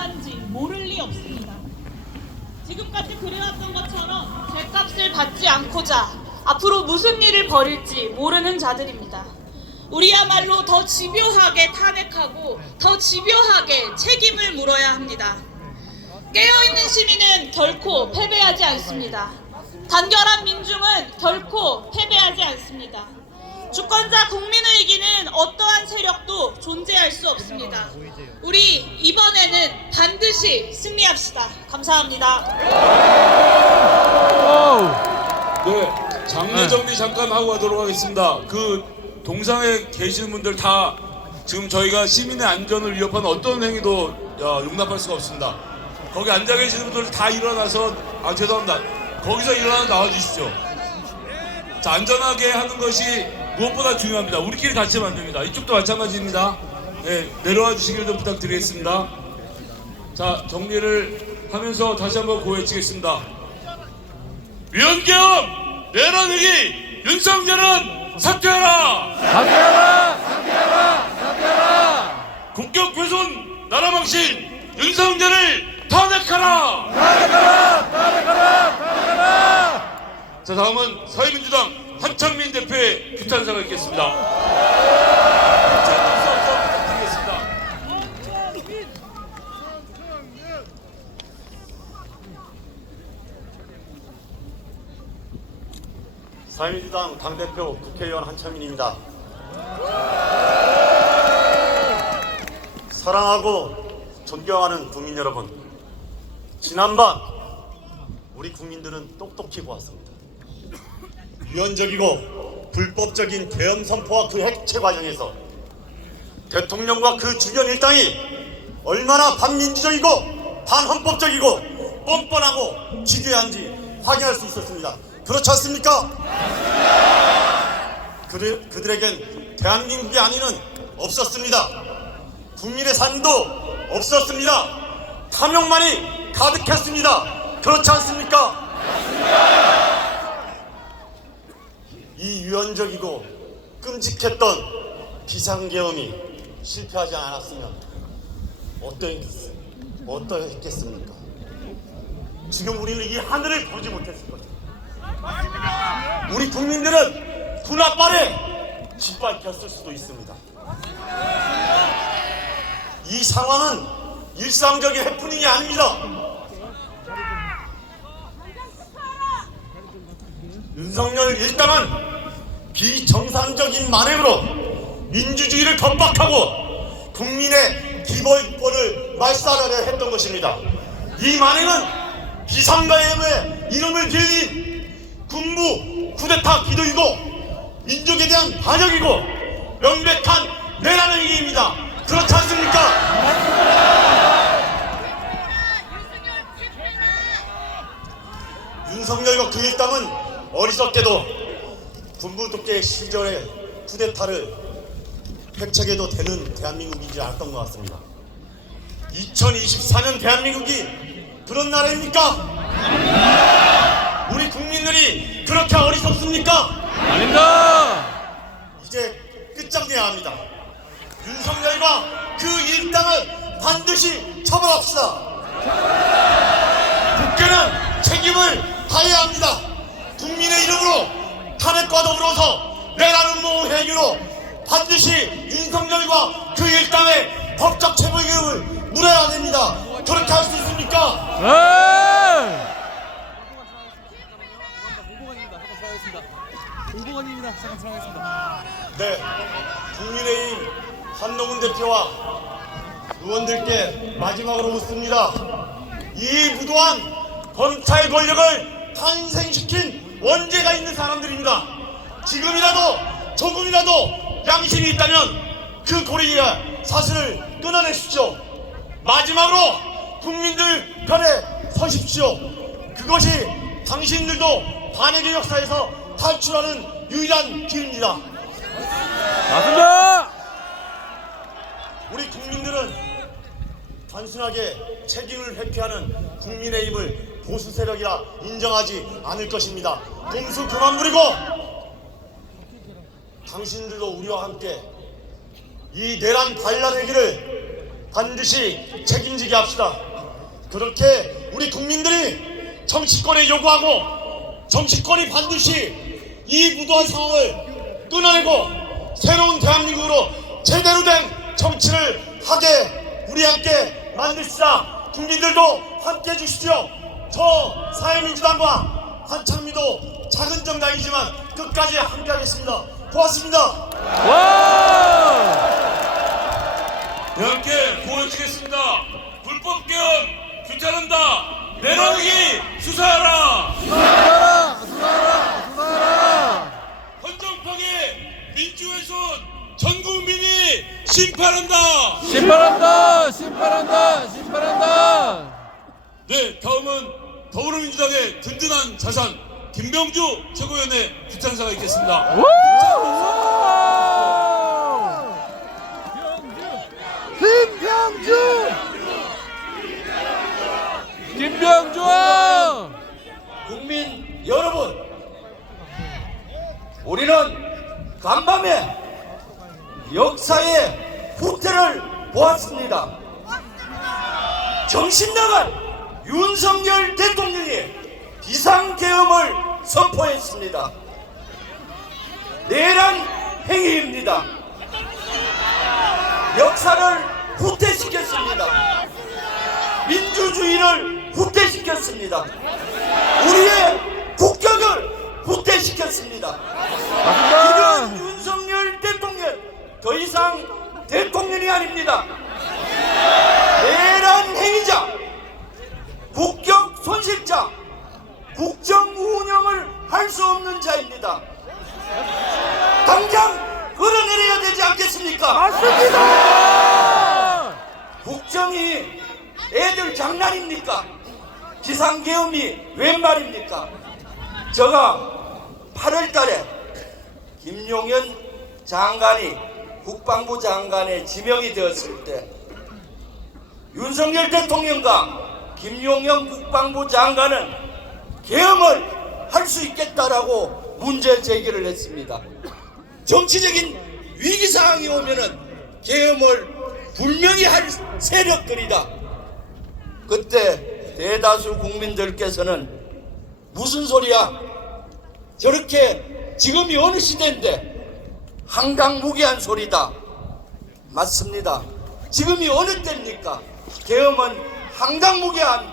얼마인지 모를 리 없습니다. 지금까지 그래왔던 것처럼 죗값을 받지 않고자 앞으로 무슨 일을 벌일지 모르는 자들입니다. 우리야말로 더 집요하게 탄핵하고 더 집요하게 책임을 물어야 합니다. 깨어있는 시민은 결코 패배하지 않습니다. 단결한 민중은 결코 패배하지 않습니다. 주권자 국민을 이기는 어떠한 세력도 존재할 수 없습니다. 우리 이번에는 반드시 승리합시다. 감사합니다. 네, 장례 정리 잠깐 하고 가도록 하겠습니다. 그 동상에 계시는 분들 다 지금 저희가 시민의 안전을 위협하는 어떤 행위도 용납할 수가 없습니다. 거기 앉아 계시는 분들 다 일어나서 죄송합니다. 거기서 일어나 나와 주십시오. 자, 안전하게 하는 것이 무엇보다 중요합니다. 우리끼리 다치면 안 됩니다. 이쪽도 마찬가지입니다. 네, 내려와 주시길 좀 부탁드리겠습니다. 자, 정리를 하면서 다시 한번 고해치겠습니다. 위원겸 내란위기 윤석열은 사퇴하라! 사퇴하라! 사퇴하라! 사퇴하라! 국격 훼손 나라망신 윤석열을 탄핵하라! 탄핵하라! 탄핵하라! 탄핵하라! 자, 다음은 사회민주당 한창민 대표의 규탄사가 있겠습니다. 자, 부탁드리겠습니다. 사회민주당 당대표 국회의원 한창민입니다. 사랑하고 존경하는 국민 여러분, 지난밤 우리 국민들은 똑똑히 보았습니다. 위헌적이고 불법적인 계엄 선포와 그 해체 과정에서 대통령과 그 주변 일당이 얼마나 반민주적이고 반헌법적이고 뻔뻔하고 기괴한지 확인할 수 있었습니다. 그렇지 않습니까? 그들에겐 대한민국이 아니는 없었습니다. 국민의 삶도 없었습니다. 탐욕만이 가득했습니다. 그렇지 않습니까? 이 위헌적이고 끔찍했던 비상계엄이 실패하지 않았으면 어떠했겠습니까? 지금 우리는 이 하늘을 보지 못했을 것입니다. 우리 국민들은 군합발에 짓밟혔을 수도 있습니다. 이 상황은 일상적인 해프닝이 아닙니다. 윤석열 일당은 비정상적인 만행으로 민주주의를 겁박하고 국민의 기본권을 말살하려 했던 것입니다. 이 만행은 비상가해의 이름을 빌린 군부 쿠데타 기도이고 민족에 대한 반역이고 명백한 내란 행위입니다. 그렇지 않습니까? 윤석열과 그 일당은 어리석게도 군부 독재 시절에 쿠데타를 획책해도 되는 대한민국이지 않았던 것 같습니다. 2024년 대한민국이 그런 나라입니까? 우리 국민들이 그렇게 어리석습니까? 아닙니다. 이제 끝장내야 합니다. 윤석열과 그 일당을 반드시 처벌합시다. 국회는 책임을 다해야 합니다. 국민의 이름으로 탄핵과 더불어서 내란 음모 행위로 반드시 윤석열과 그 일당의 법적 책임을 물어야 됩니다. 그렇게 할 수 있습니까? 네. 네, 국민의힘 한동훈 대표와 의원들께 마지막으로 묻습니다. 이 무도한 검찰 권력을 탄생시킨 원죄가 있는 사람들입니다. 지금이라도 조금이라도 양심이 있다면 그 고리의 사슬을 끊어내십시오. 마지막으로 국민들 편에 서십시오. 그것이 당신들도 반역의 역사에서 탈출하는 유일한 길입니다. 맞습니다. 우리 국민들은 단순하게 책임을 회피하는 국민의힘을 보수 세력이라 인정하지 않을 것입니다. 꼼수 그만 부리고 당신들도 우리와 함께 이 내란 반란 행위를 반드시 책임지게 합시다. 그렇게 우리 국민들이 정치권에 요구하고 정치권이 반드시 이 무도한 상황을 끊어내고 새로운 대한민국으로 제대로 된 정치를 하게 우리 함께 만듭시다. 국민들도 함께 해주십시오. 저 사회민주당과 한창미도 작은 정당이지만 끝까지 함께 하겠습니다. 고맙습니다. 와! 여러분께 보여주겠습니다. 불법 개헌 규탄한다. 내란위기 수사하라. 수사하라! 헌정 파괴 민주훼손 전 국민이 심판한다. 심판한다! 네, 다음은 더불어민주당의 든든한 자산 김병주 최고위원의 규탄사가 있겠습니다. 김병주! 국민 여러분, 우리는 간밤에 역사의 후퇴를 보았습니다. 정신 나간 윤석열 대통령이 비상계엄을 선포했습니다. 내란 행위입니다. 역사를 후퇴시켰습니다. 민주주의를 후퇴시켰습니다. 우리의 국격을 후퇴시켰습니다. 이런 윤석열 대통령 더 이상 대통령이 아닙니다. 내란 행위자, 국격 손실자, 국정 운영을 할 수 없는 자입니다. 당장 끌어내려야 되지 않겠습니까? 맞습니다! 국정이 애들 장난입니까? 비상계엄이 웬 말입니까? 제가 8월 달에 김용현 장관이 국방부 장관에 지명이 되었을 때 윤석열 대통령과 김용현 국방부 장관은 계엄을 할 수 있겠다라고 문제 제기를 했습니다. 정치적인 위기상황이 오면은 계엄을 분명히 할 세력들이다. 그때 대다수 국민들께서는 무슨 소리야? 저렇게 지금이 어느 시대인데 황당무계한 소리다. 맞습니다. 지금이 어느 때입니까? 계엄은 황당무계한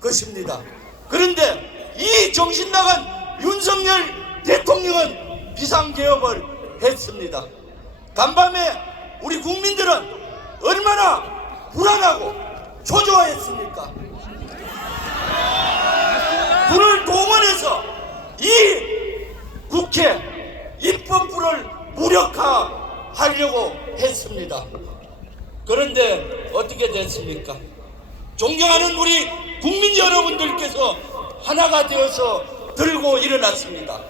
것입니다. 그런데 이 정신나간 윤석열 대통령은 비상계엄을 했습니다. 간밤에 우리 국민들은 얼마나 불안하고 초조했습니까? 불을 동원해서 이 국회 입법부를 무력화하려고 했습니다. 그런데 어떻게 됐습니까? 존경하는 우리 국민 여러분들께서 하나가 되어서 들고 일어났습니다.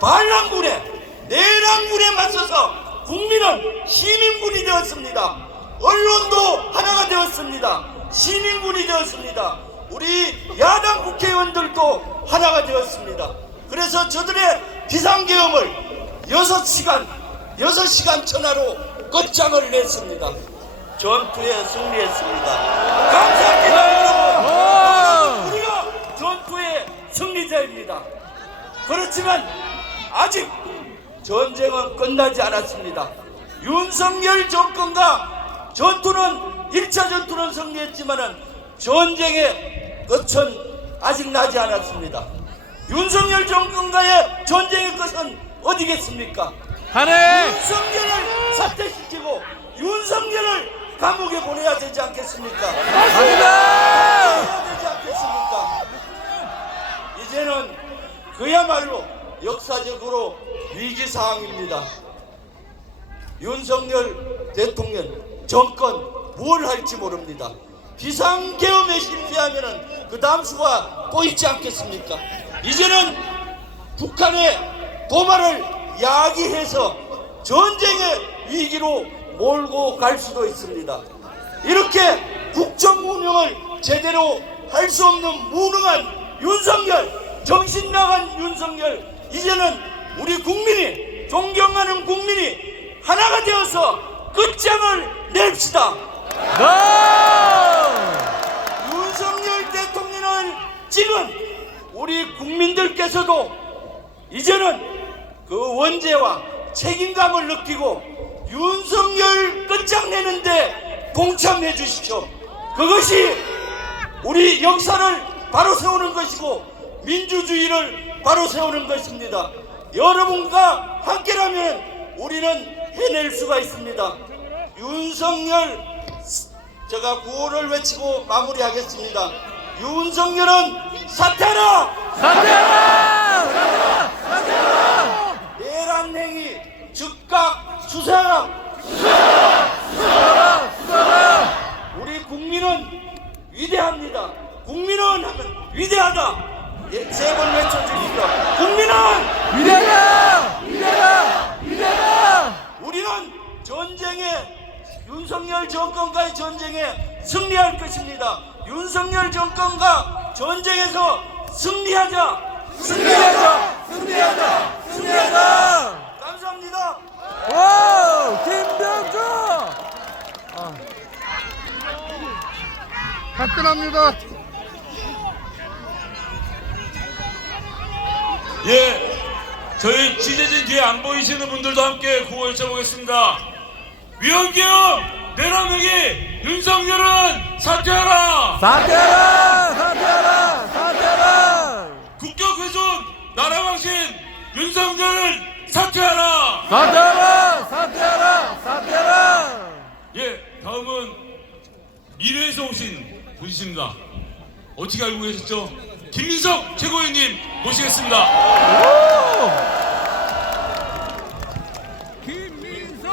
반란군에 내란군에 맞서서 국민은 시민군이 되었습니다. 언론도 하나가 되었습니다. 시민군이 되었습니다. 우리 야당 국회의원들도 하나가 되었습니다. 그래서 저들의 비상계엄을 6시간 전화로 끝장을 냈습니다. 전투에 승리했습니다. 감사합니다, 여러분. 우리가 전투의 승리자입니다. 그렇지만 아직 전쟁은 끝나지 않았습니다. 윤석열 정권과 전투는 1차 전투는 승리했지만은 전쟁의 끝은 아직 나지 않았습니다. 윤석열 정권과의 전쟁의 끝은 어디겠습니까? 한해! 윤석열을 사퇴시키고 윤석열을 감옥에 보내야 되지 않겠습니까? 맞습니다! 보내야 되지 않겠습니까? 이제는 그야말로 역사적으로 위기상황입니다. 윤석열 대통령 정권 뭘 할지 모릅니다. 비상계엄에 실패하면은 그 다음 수가 또 있지 않겠습니까? 이제는 북한의 도발을 야기해서 전쟁의 위기로 몰고 갈 수도 있습니다. 이렇게 국정 운영을 제대로 할 수 없는 무능한 윤석열, 정신 나간 윤석열, 이제는 우리 국민이, 존경하는 국민이 하나가 되어서 끝장을 냅시다. 윤석열 대통령을 찍은 우리 국민들께서도 이제는 그 원죄와 책임감을 느끼고 윤석열 끝장내는데 동참해 주십시오. 그것이 우리 역사를 바로 세우는 것이고 민주주의를 바로 세우는 것입니다. 여러분과 함께라면 우리는 해낼 수가 있습니다. 윤석열, 제가 구호를 외치고 마무리하겠습니다. 윤석열은 사퇴하라! 사퇴하라! 내란행위 즉각 수사하라! 우리 국민은 위대합니다. 국민은 하면 위대하다. 예, 세 번 외쳐주십시오. 국민은 위대하다! 위대하다! 위대하다! 우리는 전쟁에 윤석열 정권과의 전쟁에 승리할 것입니다. 윤석열 정권과 전쟁에서 승리하자. 승리하자. 승리하자! 승리하자! 감사합니다. 와! 김병주! 화끈합니다. 예, 저희 취재진 뒤에 안 보이시는 분들도 함께 구호 외쳐보겠습니다. 위헌개혁 내란행위 윤석열은 사퇴하라! 사퇴하라! 사퇴하라! 사퇴하라! 국격 훼손 나라망신 윤석열을 사퇴하라! 사퇴하라! 사퇴하라! 사퇴하라! 예, 다음은 미래에서 오신 분이십니다. 어떻게 알고 계셨죠? 김민석 최고위원님 모시겠습니다. 김민석!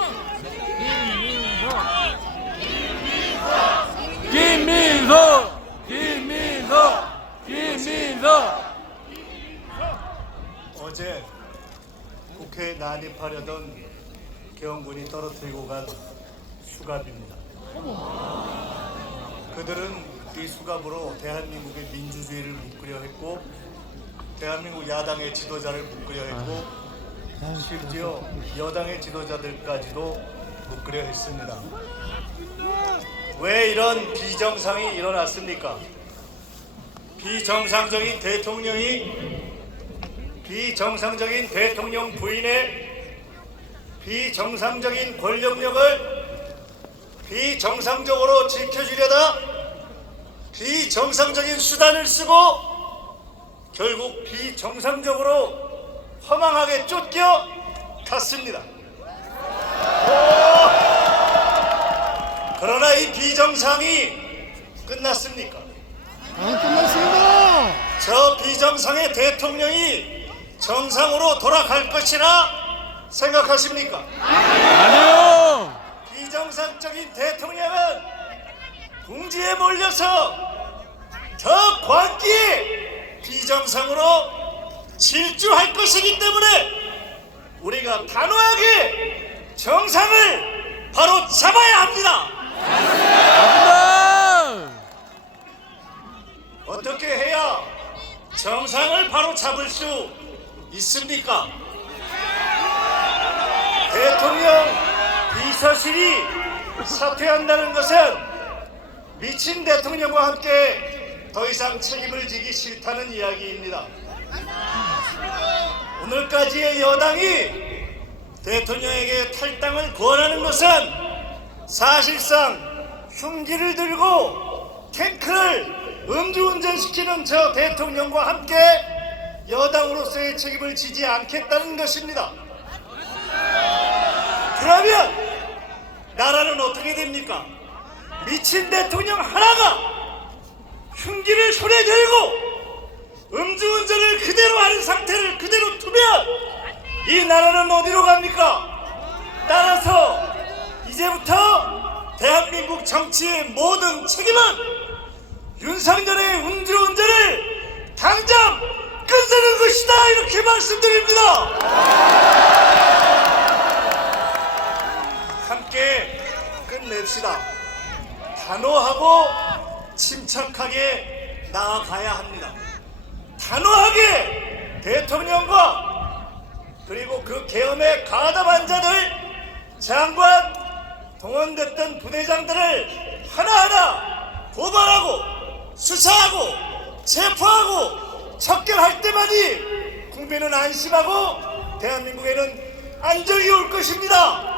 어제 국회에 난입하려던 경군이 떨어뜨리고 간 수갑입니다. 그들은 이 수갑으로 대한민국의 민주주의를 묶으려 했고 대한민국 야당의 지도자를 묶으려 했고 심지어 여당의 지도자들까지도 묶으려 했습니다. 왜 이런 비정상이 일어났습니까? 비정상적인 대통령 부인의 비정상적인 권력력을 비정상적으로 지켜주려다 비정상적인 수단을 쓰고 결국 비정상적으로 허망하게 쫓겨 갔습니다. 그러나 이 비정상이 끝났습니까? 안 끝났습니다! 저 비정상의 대통령이 정상으로 돌아갈 것이라 생각하십니까? 아니요! 비정상적인 대통령은 궁지에 몰려서 저 광기에 비정상으로 질주할 것이기 때문에 우리가 단호하게 정상을 바로 잡아야 합니다. 어떻게 해야 정상을 바로 잡을 수 있습니까? 대통령 비서실이 사퇴한다는 것은 미친 대통령과 함께 더 이상 책임을 지기 싫다는 이야기입니다. 오늘까지의 여당이 대통령에게 탈당을 권하는 것은 사실상 흉기를 들고 탱크를 음주운전시키는 저 대통령과 함께 여당으로서의 책임을 지지 않겠다는 것입니다. 그러면 나라는 어떻게 됩니까? 미친 대통령 하나가 흉기를 손에 들고 음주운전을 그대로 하는 상태를 그대로 두면 이 나라는 어디로 갑니까? 따라서 이제부터 대한민국 정치의 모든 책임은 윤석열의 음주운전을 당장 끝내는 것이다, 이렇게 말씀드립니다. 함께 끝냅시다. 단호하고 침착하게 나아가야 합니다. 단호하게 대통령과 그리고 그 계엄에 가담한 자들, 장관, 동원됐던 부대장들을 하나하나 고발하고 수사하고 체포하고 척결할 때만이 국민은 안심하고 대한민국에는 안정이 올 것입니다.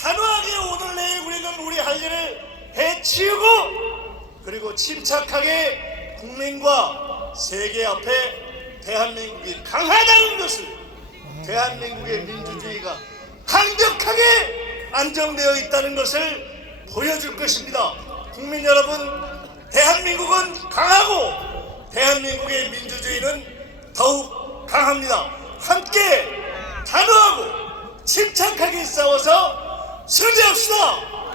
단호하게 오늘 내일 우리는 우리 할 일을 해치우고 그리고 침착하게 국민과 세계 앞에 대한민국이 강하다는 것을, 대한민국의 민주주의가 강력하게 안정되어 있다는 것을 보여줄 것입니다. 국민 여러분, 대한민국은 강하고 대한민국의 민주주의는 더욱 강합니다. 함께 단호하고 침착하게 싸워서 승리합시다.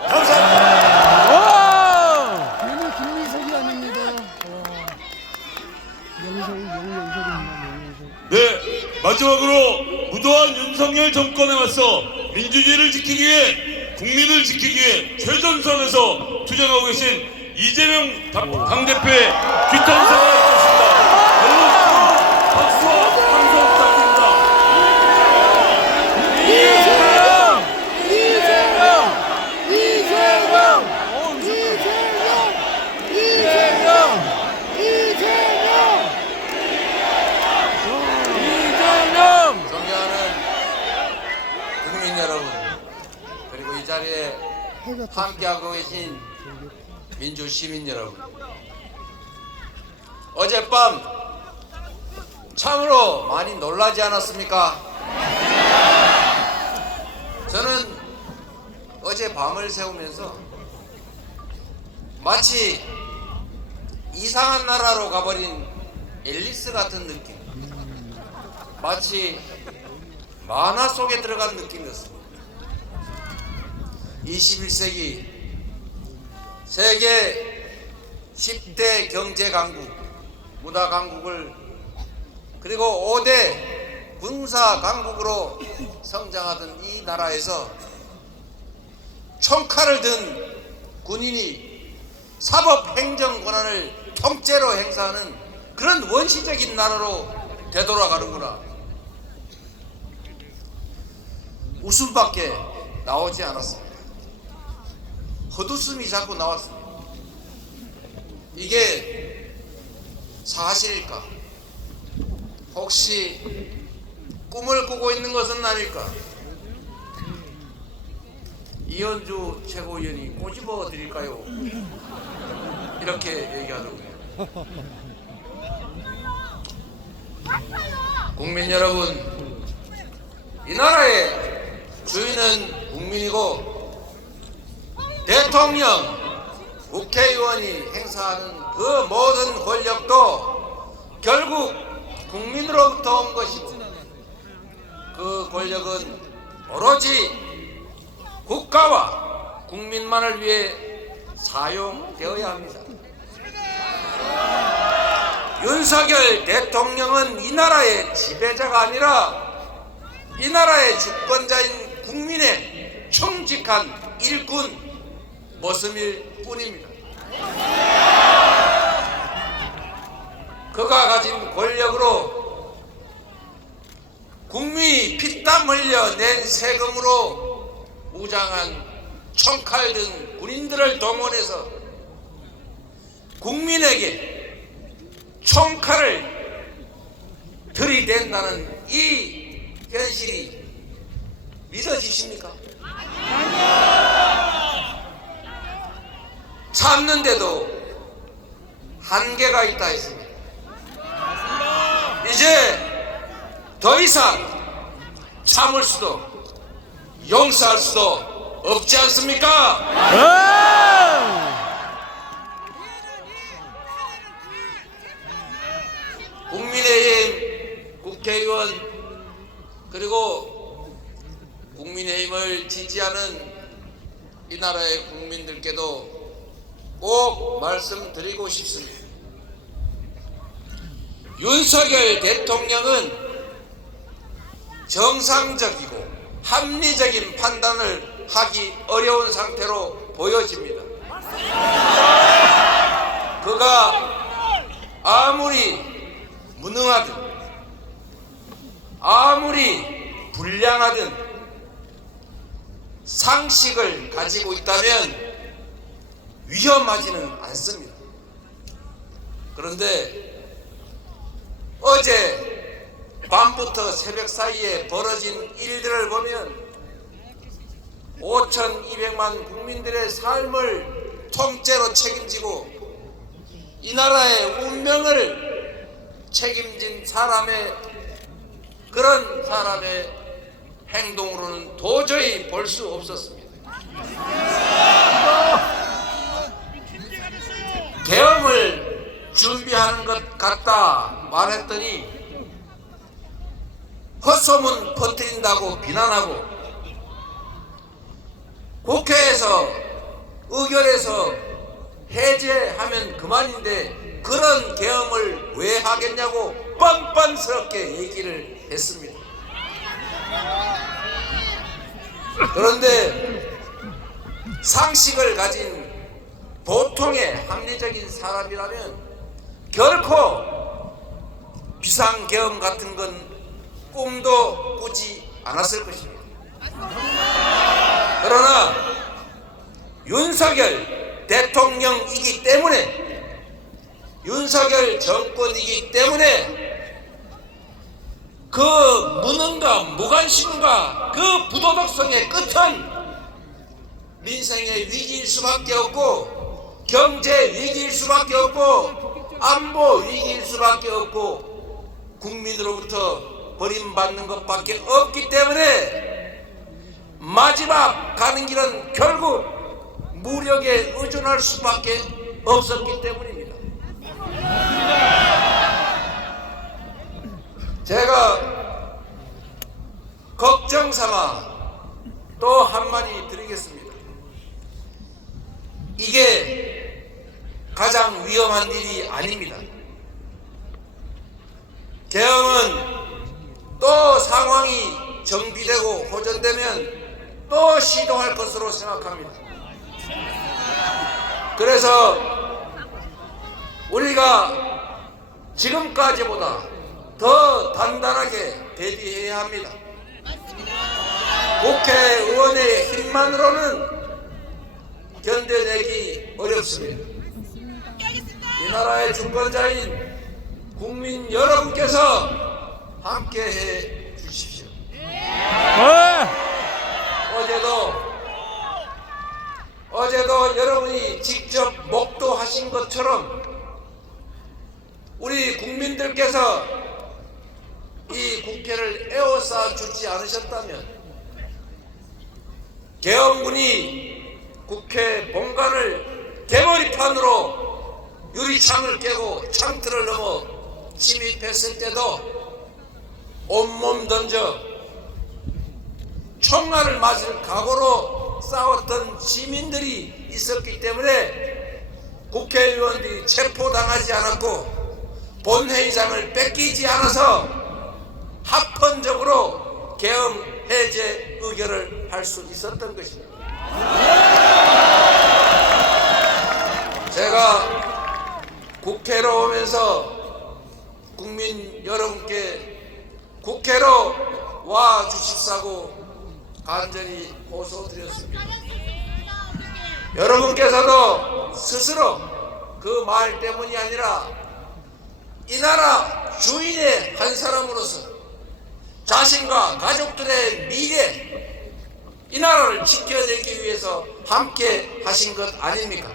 감사합니다. 와! 괜히 김민석이 아닙니다. 영석입니다. 영석. 네, 마지막으로 무도한 윤석열 정권에 맞서 민주주의를 지키기 위해 국민을 지키기 위해 최전선에서 투쟁하고 계신 이재명 당대표의 귀탄사가 있습니다. 여러분 박수와 함성 부탁드립니다. 존경하는 국민 여러분, 그리고 이 자리에 함께하고 계신 민주 시민 여러분, 어젯밤 참으로 많이 놀라지 않았습니까? 저는 어제 밤을 새우면서 마치 이상한 나라로 가버린 앨리스 같은 느낌, 마치 만화 속에 들어간 느낌이었습니다. 21세기 세계 10대 경제 강국, 문화 강국을, 그리고 5대 군사 강국으로 성장하던 이 나라에서 총칼을 든 군인이 사법 행정 권한을 통째로 행사하는 그런 원시적인 나라로 되돌아가는구나. 웃음밖에 나오지 않았습니다. 헛웃음이 자꾸 나왔습니다. 이게 사실일까? 혹시 꿈을 꾸고 있는 것은 아닐까? 이현주 최고위원이 꼬집어 드릴까요? 이렇게 얘기하더군요. 국민 여러분, 이 나라의 주인은 국민이고 대통령, 국회의원이 행사하는 그 모든 권력도 결국 국민으로부터 온 것이고, 그 권력은 오로지 국가와 국민만을 위해 사용되어야 합니다. 윤석열 대통령은 이 나라의 지배자가 아니라 이 나라의 주권자인 국민의 충직한 일꾼 모습일 뿐입니다. 그가 가진 권력으로 국민이 피땀 흘려 낸 세금으로 무장한 총칼 든 군인들을 동원해서 국민에게 총칼을 들이댄다는 이 현실이 믿어지십니까? 참는데도 한계가 있다 했습니다. 이제 더 이상 참을 수도 용서할 수도 없지 않습니까? 국민의힘 국회의원 그리고 국민의힘을 지지하는 이 나라의 국민들께도 꼭 말씀드리고 싶습니다. 윤석열 대통령은 정상적이고 합리적인 판단을 하기 어려운 상태로 보여집니다. 그가 아무리 무능하든 아무리 불량하든 상식을 가지고 있다면 위험하지는 않습니다. 그런데 어제 밤부터 새벽 사이에 벌어진 일들을 보면 5,200만 국민들의 삶을 통째로 책임지고 이 나라의 운명을 책임진 사람의 그런 사람의 행동으로는 도저히 볼 수 없었습니다. 계엄을 준비하는 것 같다 말했더니 헛소문 퍼뜨린다고 비난하고 국회에서 의결해서 해제하면 그만인데 그런 계엄을 왜 하겠냐고 뻔뻔스럽게 얘기를 했습니다. 그런데 상식을 가진 보통의 합리적인 사람이라면 결코 비상계엄 같은 건 꿈도 꾸지 않았을 것입니다. 그러나 윤석열 대통령이기 때문에 윤석열 정권이기 때문에 그 무능과 무관심과 그 부도덕성의 끝은 민생의 위기일 수밖에 없고 경제 위기일 수밖에 없고 안보 위기일 수밖에 없고 국민으로부터 버림받는 것밖에 없기 때문에 마지막 가는 길은 결국 무력에 의존할 수밖에 없었기 때문입니다. 제가 걱정 삼아 또 한마디 드리겠습니다. 이게 가장 위험한 일이 아닙니다. 계엄은 또 상황이 정비되고 호전되면 또 시도할 것으로 생각합니다. 그래서 우리가 지금까지보다 더 단단하게 대비해야 합니다. 국회의원의 힘만으로는 견뎌내기 어렵습니다. 이 나라의 주권자인 국민 여러분께서 함께해 주십시오. 어제도 여러분이 직접 목도하신 것처럼 우리 국민들께서 이 국회를 에워싸 주지 않으셨다면 계엄군이 국회 본관을 개머리판으로 유리창을 깨고 창틀을 넘어 침입했을 때도 온몸 던져 총알을 맞을 각오로 싸웠던 시민들이 있었기 때문에 국회의원들이 체포당하지 않았고 본회의장을 뺏기지 않아서 합헌적으로 계엄 해제 의결을 할 수 있었던 것입니다. 제가 국회로 오면서 국민 여러분께 국회로 와 주십사고 간절히 호소드렸습니다. 여러분께서도 스스로 그 말 때문이 아니라 이 나라 주인의 한 사람으로서 자신과 가족들의 미래, 이 나라를 지켜내기 위해서 함께 하신 것 아닙니까?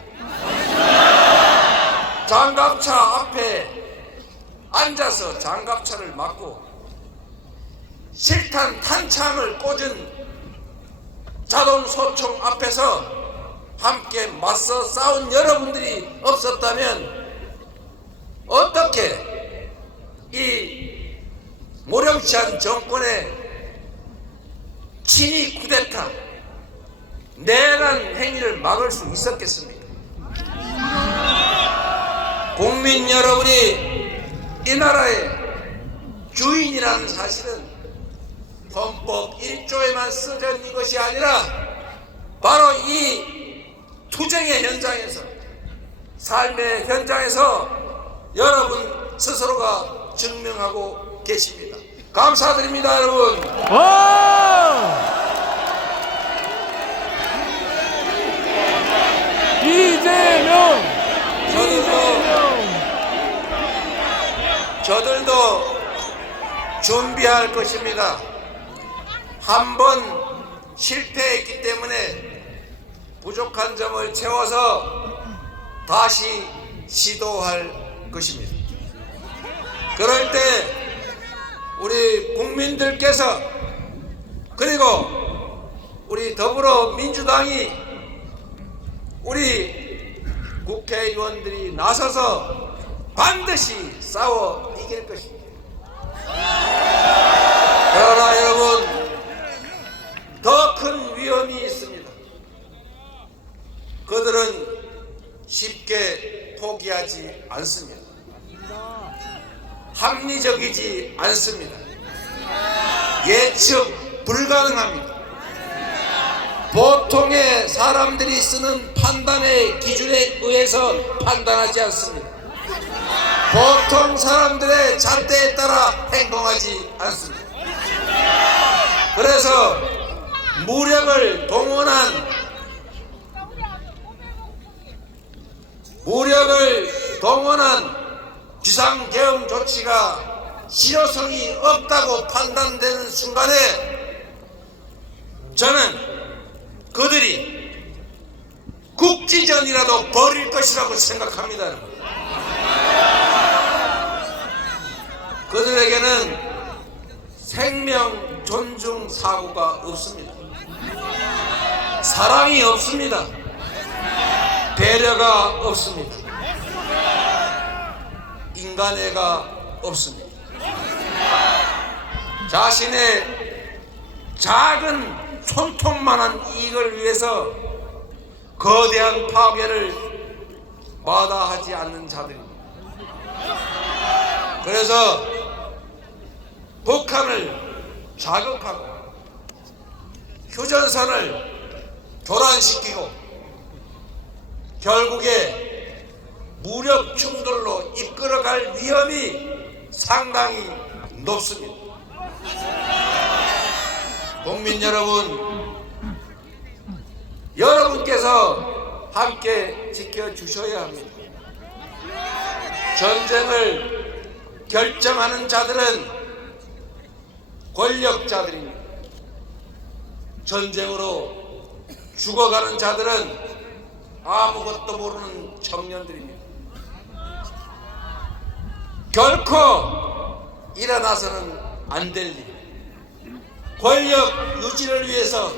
장갑차 앞에 앉아서 장갑차를 막고 실탄 탄창을 꽂은 자동 소총 앞에서 함께 맞서 싸운 여러분들이 없었다면 어떻게 이 모령치한 정권의 친위 쿠데타 내란 행위를 막을 수 있었겠습니까? 국민 여러분이 이 나라의 주인이라는 사실은 헌법 1조에만 쓰여진 이것이 아니라 바로 이 투쟁의 현장에서 삶의 현장에서 여러분 스스로가 증명하고 계십니다. 감사드립니다, 여러분. 이재명! 저들도 준비할 것입니다. 한번 실패했기 때문에 부족한 점을 채워서 다시 시도할 것입니다. 그럴 때 우리 국민들께서 그리고 우리 더불어민주당이 우리 국회의원들이 나서서 반드시 싸워 이길 것입니다. 그러나 여러분, 더 큰 위험이 있습니다. 그들은 쉽게 포기하지 않습니다. 합리적이지 않습니다. 예측 불가능합니다. 보통의 사람들이 쓰는 판단의 기준에 의해서 판단하지 않습니다. 보통 사람들의 잣대에 따라 행동하지 않습니다. 그래서 무력을 동원한 비상계엄 조치가 실효성이 없다고 판단되는 순간에 저는 그들이 국지전이라도 벌일 것이라고 생각합니다. 그들에게는 생명 존중 사고가 없습니다. 사랑이 없습니다. 배려가 없습니다. 인간애가 없습니다. 자신의 작은 손톱만한 이익을 위해서 거대한 파괴를 마다하지 않는 자들입니다. 그래서 북한을 자극하고 휴전선을 교란시키고 결국에 무력 충돌로 이끌어갈 위험이 상당히 높습니다. 국민 여러분, 여러분께서 함께 지켜주셔야 합니다. 전쟁을 결정하는 자들은 권력자들입니다. 전쟁으로 죽어가는 자들은 아무것도 모르는 청년들입니다. 결코 일어나서는 안 될 일. 권력 유지를 위해서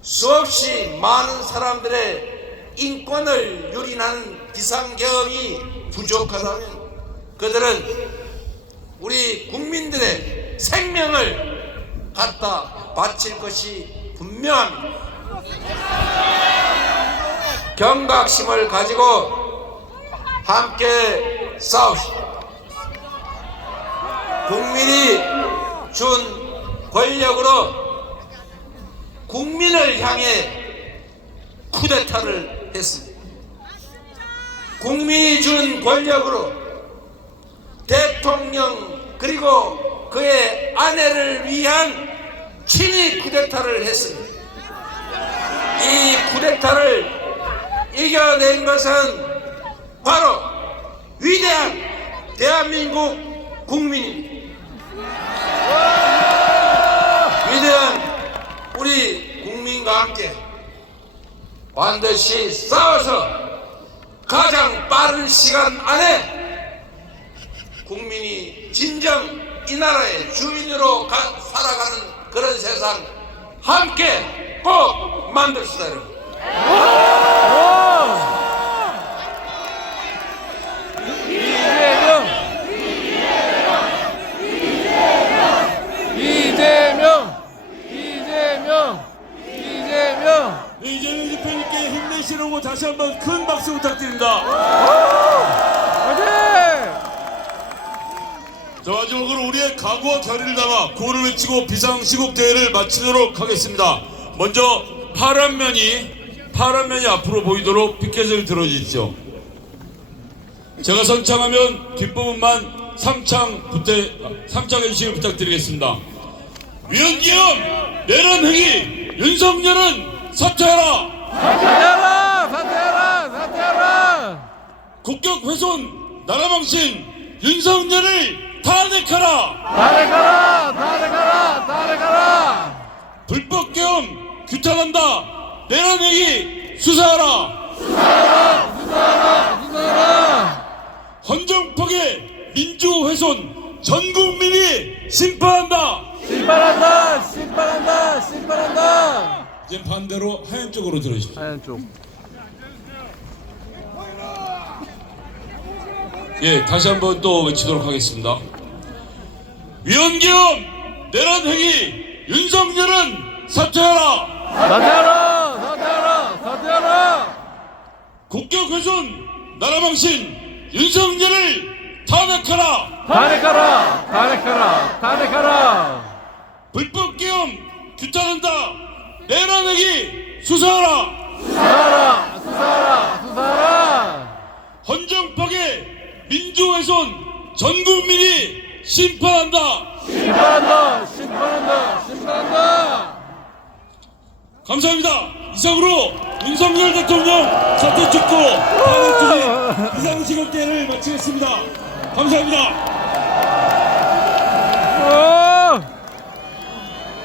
수없이 많은 사람들의 인권을 유린하는 비상계엄이 부족하다면 그들은 우리 국민들의 생명을 갖다 바칠 것이 분명합니다. 경각심을 가지고 함께 싸웁시다. 국민이 준 권력으로 국민을 향해 쿠데타를 했습니다. 국민이 준 권력으로 대통령 그리고 그의 아내를 위한 친위 쿠데타를 했습니다. 이 쿠데타를 이겨낸 것은 바로 위대한 대한민국 국민입니다. 위대한 우리 국민과 함께 반드시 싸워서 가장 빠른 시간 안에 국민이 진정 이 나라의 주인으로 살아가는 그런 세상 함께 꼭 만듭시다, 여러분. 이재명 대표님께 힘내시라고 다시 한번 큰 박수 부탁드립니다. 자, 마지막으로 우리의 각오와 결의를 담아 구호를 외치고 비상시국 대회를 마치도록 하겠습니다. 먼저 파란면이 앞으로 보이도록 피켓을 들어주십시오. 제가 선창하면 뒷부분만 삼창해 주시길 부탁드리겠습니다. 위헌기엄 내란행위 윤석열은 사퇴하라! 사퇴하라! 사퇴하라! 사퇴하라! 국격 훼손 나라망신 윤석열을 탄핵하라. 탄핵하라! 탄핵하라! 탄핵하라! 불법 계엄 규탄한다. 내란행위 수사하라. 수사하라! 헌정 파괴 민주 훼손 전 국민이 심판한다. 심판한다! 심판한다! 심판한다! 이제 반대로 하얀 쪽으로 들으십시오. 하얀 쪽. 예, 다시 한번 또 외치도록 하겠습니다. 위헌계엄 내란행위 윤석열은 사퇴하라. 사퇴하라! 사퇴하라! 사퇴하라! 국격훼손 나라망신 윤석열을 탄핵하라. 탄핵하라! 탄핵하라! 탄핵하라! 불법계엄 규탄한다. 내란행위 수사하라. 수사하라! 수사하라! 수사하라! 헌정파괴 민주훼손 전 국민이 심판한다. 심판한다! 심판한다! 심판한다! 감사합니다. 이상으로 윤석열 대통령 사퇴 축구 탄핵 투쟁 비상시국대를 마치겠습니다. 감사합니다.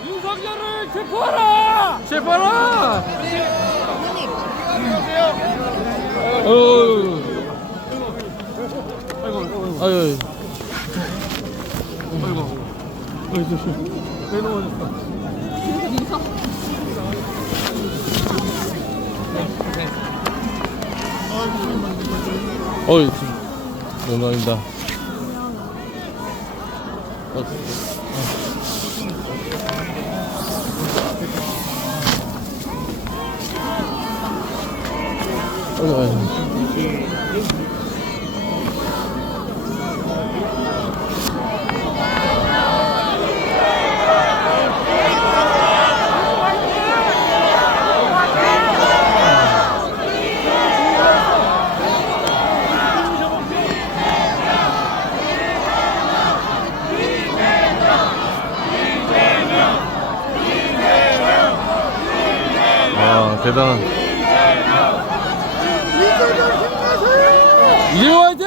윤석열을 체포하라! 체포하라! 어휴. 아이고, 아유. 아이고. 아이고, 왜 넘어졌어? 어이, 영광입니다. 와, 대단한. 이재용 화이팅!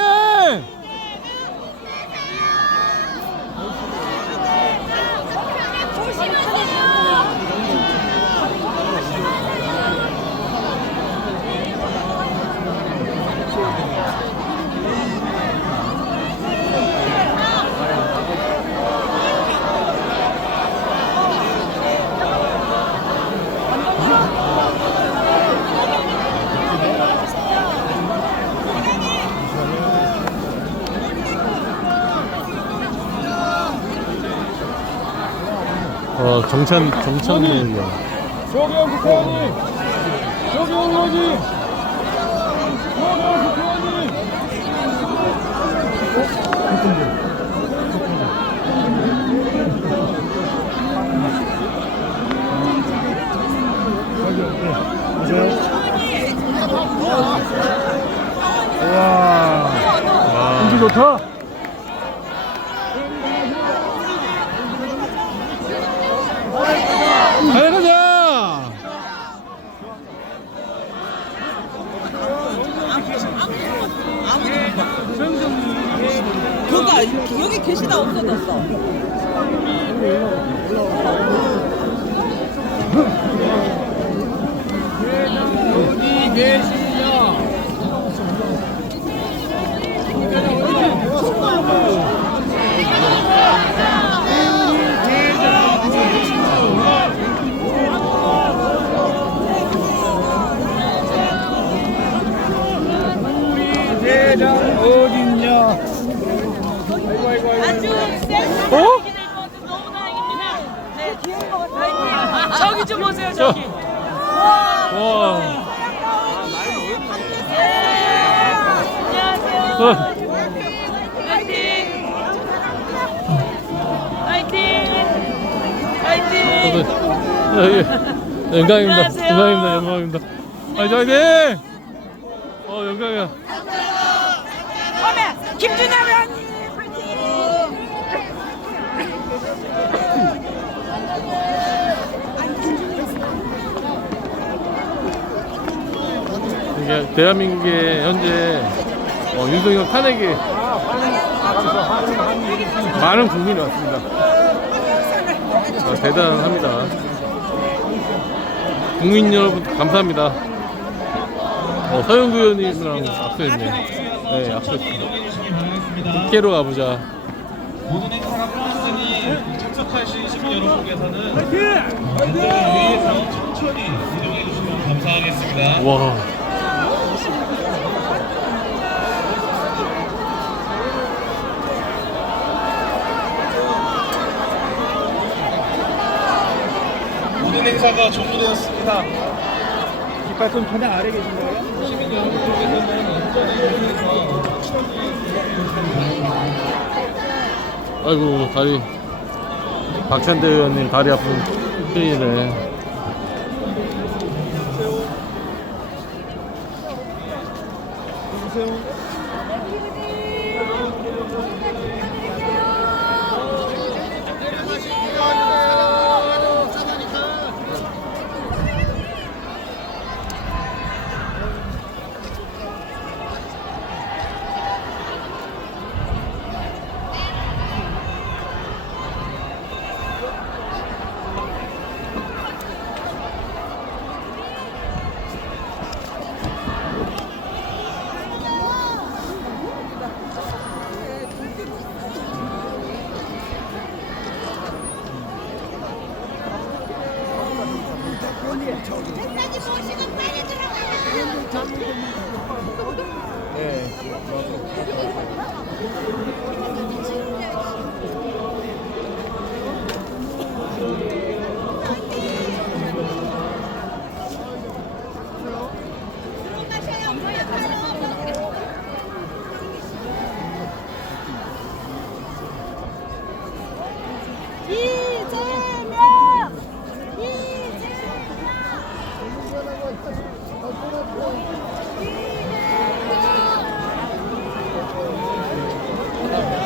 정찬이야. 조경 국회의원님! 조경 의원님! 조경 국회의원님! 와, 공기 좋다. 잘 가자. 그러니까 여기 계시다 없어졌어. 어디 계시냐? 우리 대장 어딨냐? 아이고 아이고 아이고. 아주 센 사람이 될 것은 너무 다행입니다. 네, 저기 좀 보세요, 저기. 와. 안녕하세요. 화이팅! 화이팅! 화이팅! 영광입니다. 안녕하세요. 영광입니다. 영광입니다. 화이팅! 영광이야. 어메! 김준현 의원님! 이게 대한민국의 현재 윤석열 탄핵에 많은 국민이 왔습니다. 대단합니다. 국민 여러분 감사합니다. 서영구 의원님이랑 악수했네. 네, 악수했습니다. 국회로 가보자. 모든 행사가 끝났으니 참석하신 시민 여러분께서는 위에서 천천히 이동해 주시면 감사하겠습니다. 와. 모든 행사가 종료되었습니다. 깃발 좀 전에 아래 계신가요? 시민 여러분께서는 안전에 대해서 아이고 다리 박찬대 의원님 다리 아픈 편이네.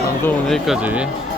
방송은 여기까지.